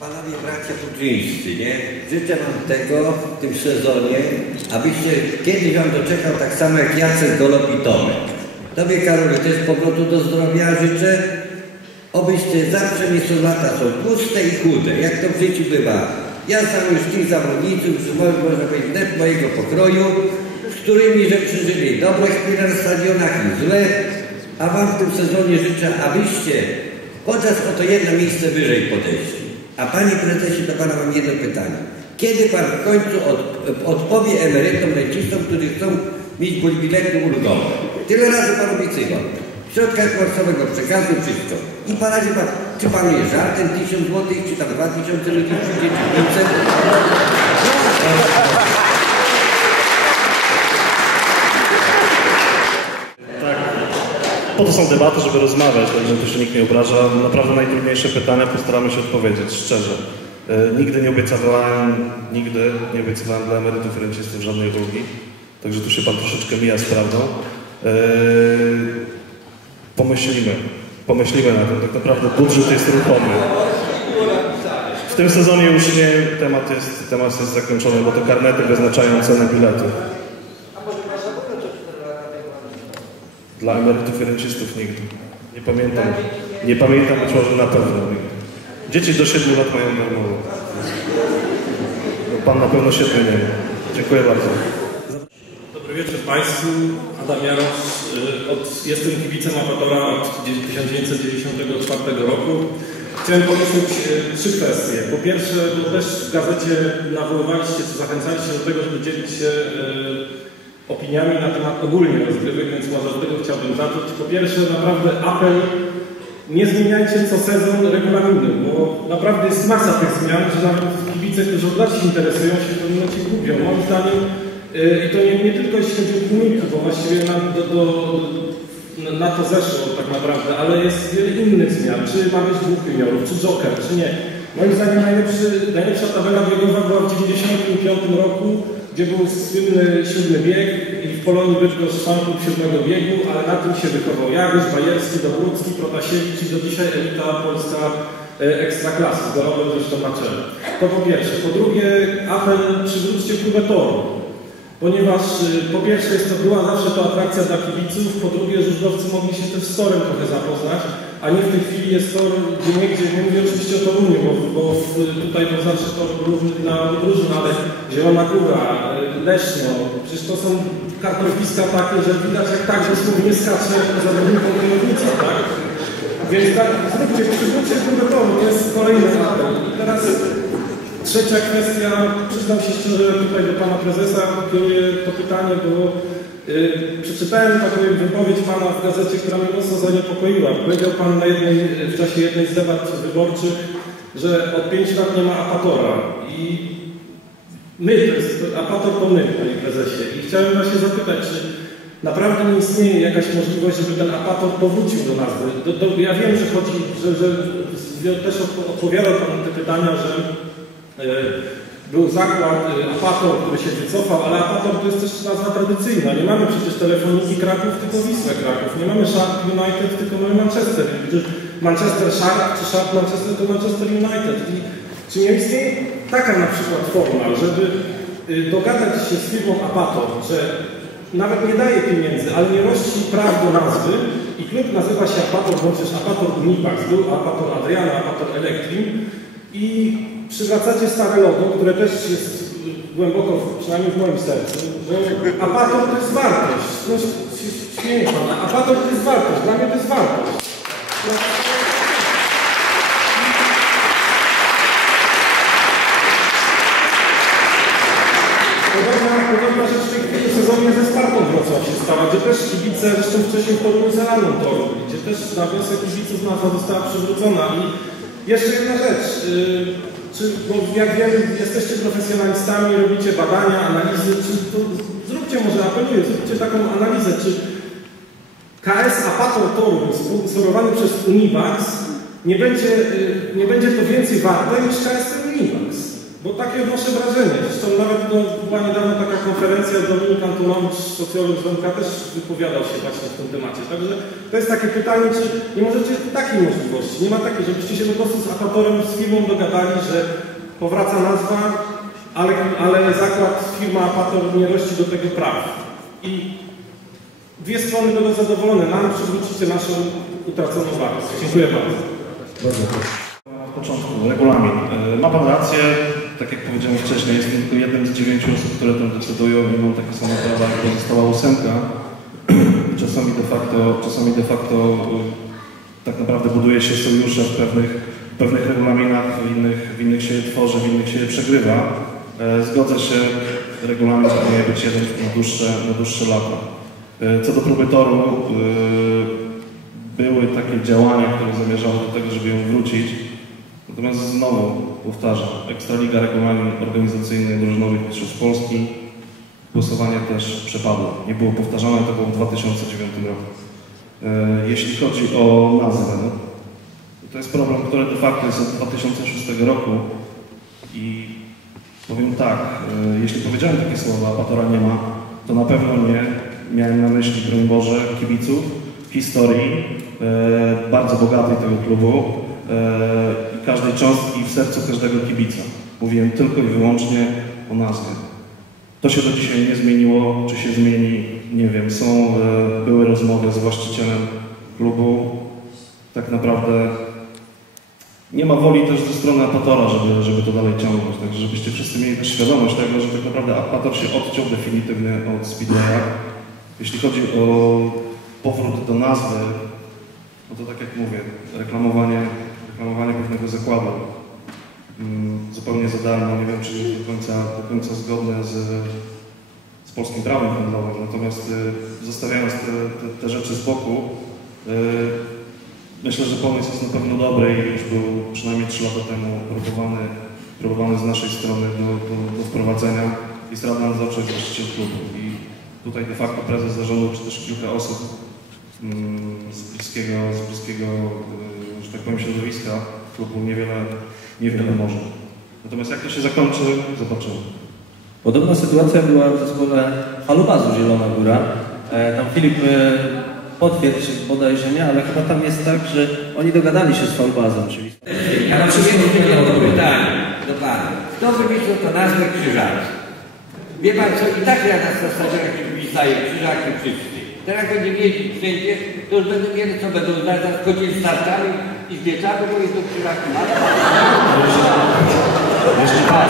Panowie bracia Budzyńscy, nie? Życzę Wam tego w tym sezonie, abyście kiedyś Wam doczekał tak samo jak Jacek Golob i Tomek. Tobie Karolu też powrotu do zdrowia życzę, obyście zawsze są lata są tłuste i chude, jak to w życiu bywa. Ja sam już tych zawodników, mo- można powiedzieć, net mojego pokroju, z którymi że przeżyli dobre chwile na stadionach i złe, a Wam w tym sezonie życzę, abyście chociaż o to jedno miejsce wyżej podeszli. A Panie Prezesie, do Pana mam jedno pytanie. Kiedy Pan w końcu od, odpowie emerytom, rencistom, którzy chcą mieć bilety ulgowe? Tyle razy Pan obiecywał. W środkach masowego przekazu wszystko. I poradzi Pan, czy Pan jest żartem 1000 zł, czy tam 2000 ludzi czy 500? Po to są debaty, żeby rozmawiać, także tu się nikt nie obraża. Naprawdę najtrudniejsze pytania postaramy się odpowiedzieć szczerze. E, nigdy nie obiecywałem, nigdy nie obiecywałem dla emerytów i rencistów żadnej ulgi. Także tu się Pan troszeczkę mija z prawdą. E, pomyślimy, pomyślimy na tym. Tak naprawdę budżet jest ruchomy. W tym sezonie już nie, temat jest, temat jest zakończony, bo to karnety wyznaczają cenę biletu. Dla emerytów i rencistów nigdy. Nie pamiętam. Nie pamiętam, być może na pewno. Dzieci do 7 lat mają darmowo. No, Pan na pewno 7 nie ma. Dziękuję bardzo. Dobry wieczór Państwu. Adam Jarosz. Y, Od, jestem kibicem Apatora od 1994 roku. Chciałem poruszyć y, trzy kwestie. Po pierwsze, bo też w gazecie nawoływaliście, czy zachęcaliście do tego, żeby dzielić się y, opiniami na temat ogólnie rozgrywek, więc może od tego chciałbym zacząć. Po pierwsze, naprawdę apel nie zmieniajcie co sezon regulaminu, bo naprawdę jest masa tych zmian, że nawet kibice, którzy od lat się interesują, się w pewnym momencie gubią. Moim zdaniem yy, i to nie, nie tylko jeśli chodzi o tłumiki, bo właściwie na, do, do, na to zeszło tak naprawdę, ale jest wiele innych zmian. Czy ma być dwóch juniorów, czy joker, czy nie. Moim zdaniem najlepszy, najlepsza tabela biegowa była w 1995 roku, gdzie był słynny siódmy bieg i w Polonii Bydgoszcz szampion siódmego biegu, ale na tym się wychował Jarusz, Bajerski, Dobrucki, Protasiewicz i do dzisiaj elita polska e, ekstraklasy, z zresztą na czele. To po pierwsze. Po drugie, apel przywróćcie próbę toru. Ponieważ y, po pierwsze jest to była zawsze to atrakcja dla kibiców, po drugie żużlowcy mogli się też z torem trochę zapoznać, a nie w tej chwili jest tor gdzie nie mówię oczywiście Toruniu, bo, bo tutaj zawsze tor równy dla ale Zielona Góra, y, Leszno, przecież to są kartowiska takie, że widać jak tak dosłownie skacze zawodnikom kierownica, tak? Więc tak, zróbcie, przywróćcie próbę toru, to jest kolejny apel. Teraz Trzecia kwestia, przyznam się szczerze tutaj do Pana Prezesa, kieruję to pytanie, bo y, przeczytałem taką wypowiedź Pana w gazecie, która mnie mocno zaniepokoiła. Powiedział Pan na jednej, w czasie jednej z debat wyborczych, że od pięciu lat nie ma apatora i my, to jest, to, apator to my, Panie Prezesie. I chciałem właśnie zapytać, czy naprawdę nie istnieje jakaś możliwość, żeby ten apator powrócił do nazwy? Do, do, ja wiem, że chodzi, że, że też odpowiadał Pan te pytania, że E, Był zakład e, Apator, który się wycofał, ale Apator to jest też nazwa tradycyjna. Nie mamy przecież telefoniki Kraków, tylko Wisłę Kraków. Nie mamy Sharp United, tylko mamy Manchester. Manchester Sharp czy Sharp Manchester to Manchester United. I czy nie istnieje taka na przykład forma, żeby y, dogadać się z firmą Apator, że nawet nie daje pieniędzy, ale nie rości praw do nazwy i klub nazywa się Apator, też Apator Unipax, był Apator Adriana, Apator Elektrim i przywracacie stare logo, które też jest głęboko, przynajmniej w moim sercu, że Apator to jest wartość. No, śmieję pan, Apator to jest wartość, dla mnie to jest wartość. No. Podobna, podobna rzecz w tym sezonie ze Spartą Wrocław się stała, gdzie też kibice, zresztą wcześniej w Toruniu Zalaną toru, gdzie też na wniosek kibiców nazwa została przywrócona. I jeszcze jedna rzecz, yy, czy, bo jak wiem, jesteście profesjonalistami, robicie badania, analizy, czy to zróbcie może, apeluję, zróbcie taką analizę, czy KS Apator Toru sponsorowany przez Univax nie będzie, yy, nie będzie to więcej warte niż KS takie odnoszę wrażenie. Zresztą nawet no, była niedawno taka konferencja, Dominik Antonowicz, socjolog z WMK też wypowiadał się właśnie w tym temacie. Także to jest takie pytanie, czy nie możecie takiej możliwości, nie ma takiej, żebyście się po prostu z Apatorem, z firmą dogadali, że powraca nazwa, ale, ale zakład, firma Apator nie rości do tego praw. I dwie strony będą zadowolone, nam przywrócicie naszą utraconą wartość. Dziękuję bardzo. W początku, regulamin. E, Ma Pan rację, tak jak powiedziałem wcześniej, jestem tylko jednym z dziewięciu osób, które tam decydują i mam takie same prawa jak pozostała ósemka. Czasami de facto, czasami de facto e, tak naprawdę buduje się sojusze w pewnych, w pewnych regulaminach, w innych, w innych się tworzy, w innych się przegrywa. E, Zgodzę się, regulamin powinien być jeden na dłuższe, na dłuższe lata. E, Co do próby toru, e, były takie działania, które zamierzały do tego, żeby ją wrócić. Natomiast znowu powtarzam, Ekstraliga Regulamin Organizacyjny Drużynowych Mistrzostw Polski. Głosowanie też przepadło. Nie było powtarzane, to było w 2009 roku. E, Jeśli chodzi o nazwę, to jest problem, który de facto jest od 2006 roku. I powiem tak, e, jeśli powiedziałem takie słowa, a Patora nie ma, to na pewno nie. Miałem na myśli, broń Boże, kibiców, historii e, bardzo bogatej tego klubu i każdej cząstki w sercu każdego kibica. Mówiłem tylko i wyłącznie o nazwie. To się do dzisiaj nie zmieniło, czy się zmieni, nie wiem. Są, e, były rozmowy z właścicielem klubu. Tak naprawdę nie ma woli też ze strony Apatora, żeby, żeby to dalej ciągnąć. Także żebyście wszyscy mieli też świadomość tego, że tak naprawdę Apator się odciął definitywnie od Speedwaya. Jeśli chodzi o powrót do nazwy, no to tak jak mówię, reklamowanie, reklamowanie pewnego zakładu. Mm, zupełnie za darmo, nie wiem czy jest do końca, do końca zgodne z, z polskim prawem handlowym, natomiast y, zostawiając te, te, te rzeczy z boku, y, myślę, że pomysł jest na pewno dobry i już był przynajmniej 3 lata temu próbowany, próbowany z naszej strony do, do, do wprowadzenia. Jest Rada Nadzorcza i właściciel klubu. I tutaj de facto prezes zarządu, czy też kilka osób z bliskiego, z bliskiego y, że tak powiem, środowiska klubu niewiele, niewiele może. Natomiast jak to się zakończy, zobaczymy. Podobna sytuacja była w zespole Falubazu Zielona Góra. E, tam Filip e, potwierdzi bodajże nie, ale chyba tam jest tak, że oni dogadali się z Falubazem, czyli Ja mam przyjemność jedno pytanie do Pana. Kto wymyślił to nazwę krzyżaki? Wie Pan co, i tak rada na stadionach pisaje krzyżaki wszyscy. Teraz będziemy jeździć wszędzie, to już będą mieli co będą znać, skoczyli z tarczami i z wieczami, bo jest to krzyżaki. Jeśli pan